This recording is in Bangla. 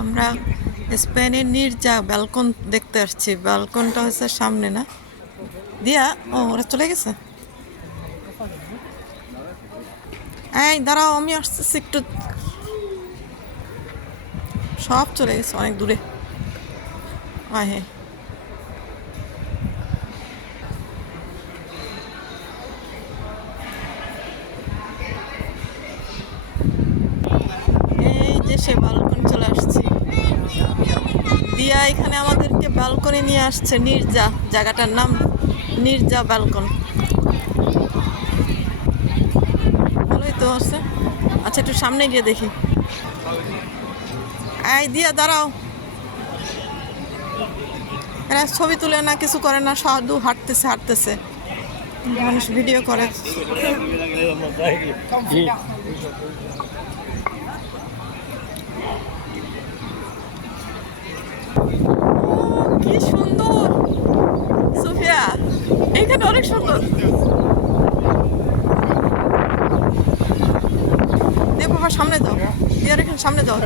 আমরা স্পেনের নির্জা ব্যালকন দেখতে আসছি। ব্যালকনটা হচ্ছে সামনে না দিয়া। ও ওরা চলে গেছে। এই দাঁড়াও, আমি আসতেছি একটু। সব চলে গেছে অনেক দূরে। আয় হ্যাঁ, এই যে সে ব্যালকন চলে আসছি। দিয়া এখানে আমাদেরকে ব্যালকনি নিয়ে আসছে। নির্জা, জায়গাটার নাম নির্জা ব্যালকন। ভালোই তো আছে। আচ্ছা, একটু সামনে গিয়ে দেখি। এই দিয়া দাঁড়াও। এরা ছবি তুলে না, কিছু করে না, শুধু হাঁটতেছে হাঁটতেছে। মানুষ ভিডিও করে। কি সুন্দর সোফিয়া, এইখানে অনেক সুন্দর। দিয়ে বাবা সামনে যাও, দিয়ে এখানে সামনে যাও।